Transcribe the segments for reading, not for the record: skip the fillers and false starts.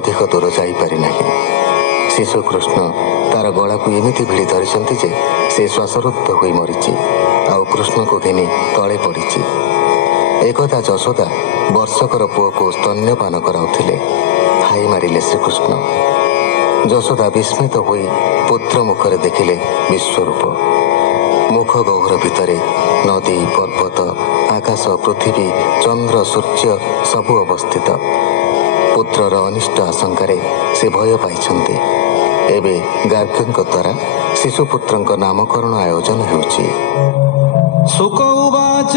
ଅଧିକ ଦୂର ଯାଇପାରି ନାହିଁ। ଶିଶୁ କୃଷ୍ଣ ତାର ଗଳାକୁ ଏମିତି ଭିଡ଼ି ଧରିଛନ୍ତି ଯେ ସେ ଶ୍ୱାସରୁଦ୍ଧ ହୋଇ ମରିଛି ଆଉ କୃଷ୍ଣକୁ ଘେନି ତଳେ ପଡ଼ିଛି। ଏକଦା ଯଶୋଦା ବର୍ଷକର ପୁଅକୁ ସ୍ତନ୍ୟପାନ କରାଉଥିଲେ। ହାଇ ମାରିଲେ ଶ୍ରୀକୃଷ୍ଣ। ଯଶୋଦା ବିସ୍ମିତ ହୋଇ ପୁତ୍ର ମୁଖରେ ଦେଖିଲେ ବିଶ୍ୱରୂପ। ମୁଖ ଗହ୍ୱର ଭିତରେ ନଦୀ, ପର୍ବତ, ଆକାଶ, ପୃଥିବୀ, ଚନ୍ଦ୍ର, ସୂର୍ଯ୍ୟ ସବୁ ଅବସ୍ଥିତ। ପୁତ୍ରର ଅନିଷ୍ଟ ଆଶଙ୍କାରେ ସେ ଭୟ ପାଇଛନ୍ତି। ଏବେ ଗାର୍ଗଙ୍କ ଦ୍ୱାରା ଶିଶୁପୁତ୍ରଙ୍କ ନାମକରଣ ଆୟୋଜନ ହେଉଛି। ଶୁକ ଉବାଚ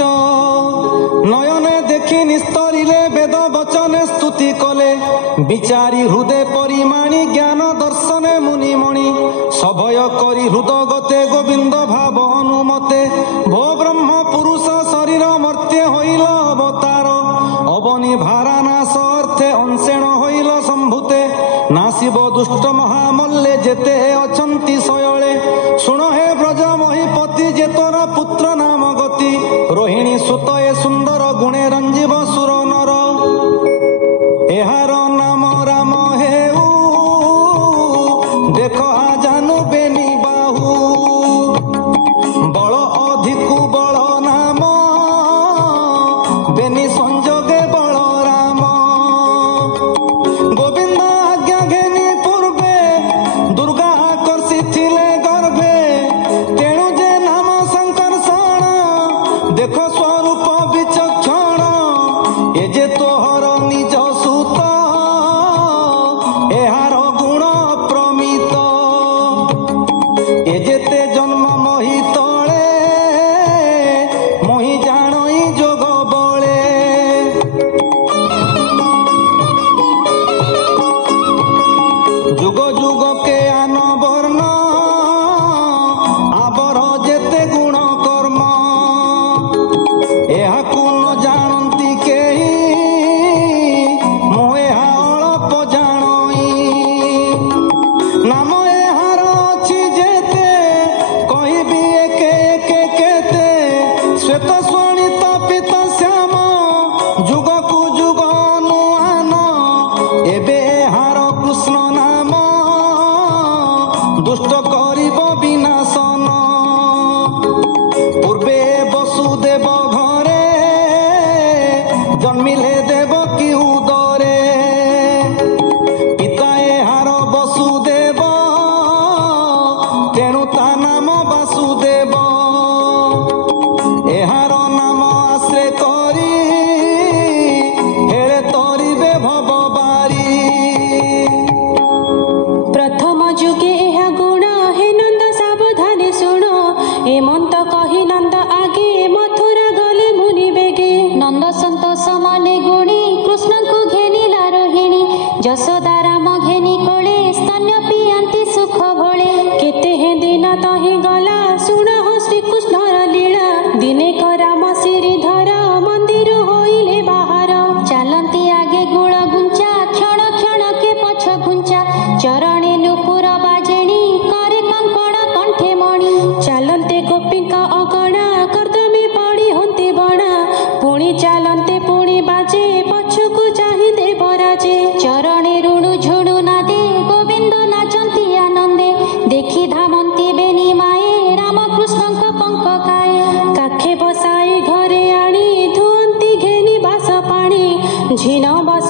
ନୟନେ ଦେଖି ନିସ୍ତରିଲେ, ବେଦ ବଚନେ ସ୍ତୁତି କଲେ, ବିଚାରି ହୃଦେ ପରିମାଣି, ଜ୍ଞାନ ଦର୍ଶନେ ମୁନିମଣି, ସଭୟ କରି ହୃଦ ଗତେ, ଗୋବିନ୍ଦ ଭାବ ଅନୁମତେ, ଭୋ ବ୍ରହ୍ମ ପୁରୁଷ ଶରୀର ମର୍ତ୍ତ୍ୟ ହୋଇଲ ଅବତାର, ଅବନି ଭାରା ନାଶ ଅର୍ଥେ ଅଂଶେଣ ହୋଇଲ ସମ୍ଭୂତେ, ନାସିବ ଦୁଷ୍ଟ ମହାମଲ୍ଲେ ଯେତେ ଅଛନ୍ତି ଶୟଳେ, ଶୁଣ ହେ ବ୍ରଜ ମହିପତି ଯେତର ପୁତ୍ର ନାମ ଗତି, ରୋହିଣୀ ସୁତ ଏ ସୁନ୍ଦର ଗୁଣେ ରଞ୍ଜିବ ସୁର ନର, ଏହାର ନାମ ରାମ ହେଉ, ଦେଖ ଜାନୁ ବେନି ବାହୁ, ବଳ ଅଧିକୁ ବଳ ନାମ, ବେନି ସଂଯୋগে ବଳ ରାମ, ଗୋବିନ୍ଦ ଆଜ୍ଞା ଘେନି ପୂର୍ବେ, ଦୁର୍ଗା ଆକର୍ଷିଥିଲେ ଗର୍ଭେ, ତେଣୁ ଯେ ନାମ ସଂକର୍ଷଣ, ଦେଖ ସ୍ୱରୂପ ବିଚକ୍ଷଣ, ଏ ଯେ ତୋହର ନିଜ ସୁତ, ଏହାର ଗୁଣ ପ୍ରମିତ, ଏ ଯେତେ ଜନ୍ମ ମହି ତଳେ, ମହି ଜାଣଇ ଯୋଗ ବଳେ, ଯୁଗ ଯୁଗକେ ଆନ ବର୍ଣ୍ଣ, ଆବର ଯେତେ ଗୁଣ କର୍ମ, ଏହାକୁ ନ ଜାଣନ୍ତି କେହି, ମୁଁ ଏହା ଅଳପ ଜାଣଇ, ନାମ ଏହାର ଅଛି ଯେତେ, କହିବି ଏକେ ଏକେ କେତେ, ଶ୍ଵେତ ସ୍ୱଣିତ ପିତ ଶ୍ୟାମ, ଯୁଗକୁ ଯୁଗ ନୂଆନ, ଏବେ ଏହାର କୃଷ୍ଣ ନାମ, ଦୁଷ୍ଟ କରିବ ବିନାଶନ, ପୂର୍ବେ ବସୁଦେବ ଘରେ, ଜନ୍ମିଲେ ଦେବକୀ ଉଦରେ, ପିତା ଏହାର ବସୁଦେବ, ତେଣୁ ତା ନାମ ବାସୁଦେବ, ଏହାର ନାମ ଆଶ୍ରୟ କରି, ହେଳେ ତରିବେ ଭବବାରୀ, ପ୍ରଥମ ଯୁଗେ ଏହା ଗୁଣ, ହେ ନନ୍ଦ ସାବଧାନେ ଶୁଣ, ଏ ମନ୍ତ କହି ନନ୍ଦ ଆଗେ, ମଥୁରା ଗଲେ ମୁନି ବେଗେ, ନନ୍ଦ ସନ୍ତୋଷ ମନେ ଗୁଣି, କୃଷ୍ଣଙ୍କୁ ଘେନିଲା ରୋହିଣୀ, ଯଶୋଦା ରାମ ଘେନି କୋଳେ, ସ୍ତନ୍ୟ ପିଅନ୍ତି ସୁଖ ଭଳେ, କେତେ ହେ ଦିନ ତହିଁ ଗଲା, ଶୁଣ ହୋ ଶ୍ରୀକୃଷ୍ଣର ଲୀଳା, ଦିନେ ରାମ ଶ୍ରୀଧର, ମନ୍ଦିର ହୋଇଲେ ବାହାର, ଚାଲନ୍ତି ଆଗେ ଗୁଳ ଗୁଞ୍ଚା, କ୍ଷଣ କ୍ଷଣକେ ପଛ ଘୁଞ୍ଚା, ଚରଣେ ନୂପୁର ବାଜେଣି, କରେ କଙ୍କଣ କଣ୍ଠେ ମଣି, ଚାଲନ୍ତେ ଗୋପୀଙ୍କ ଅଗଣା, କର୍ଦ୍ଦମେ ପଡ଼ି ହନ୍ତେ ବଣା, ପୁଣି ଚାଲନ୍ତେ ପୁଣି ବାଜେ, ପଛକୁ ଚାହିଁ ଦେବରାଜେ, ଚରଣେ ରୁଣୁ ଝୁଣୁ ନାଦେ, ଗୋବିନ୍ଦ ନାଚନ୍ତି ଆନନ୍ଦେ, ଦେଖି ଧାମନ୍ତି ବେନି ମାଏ, ରାମକୃଷ୍ଣଙ୍କ ପଙ୍କ ଖାଏ, କାଖେ ବସାଇ ଘରେ ଆଣି, ଧୁଅନ୍ତି ଘେନି ବାସ ପାଣି, ଝିନ ବସ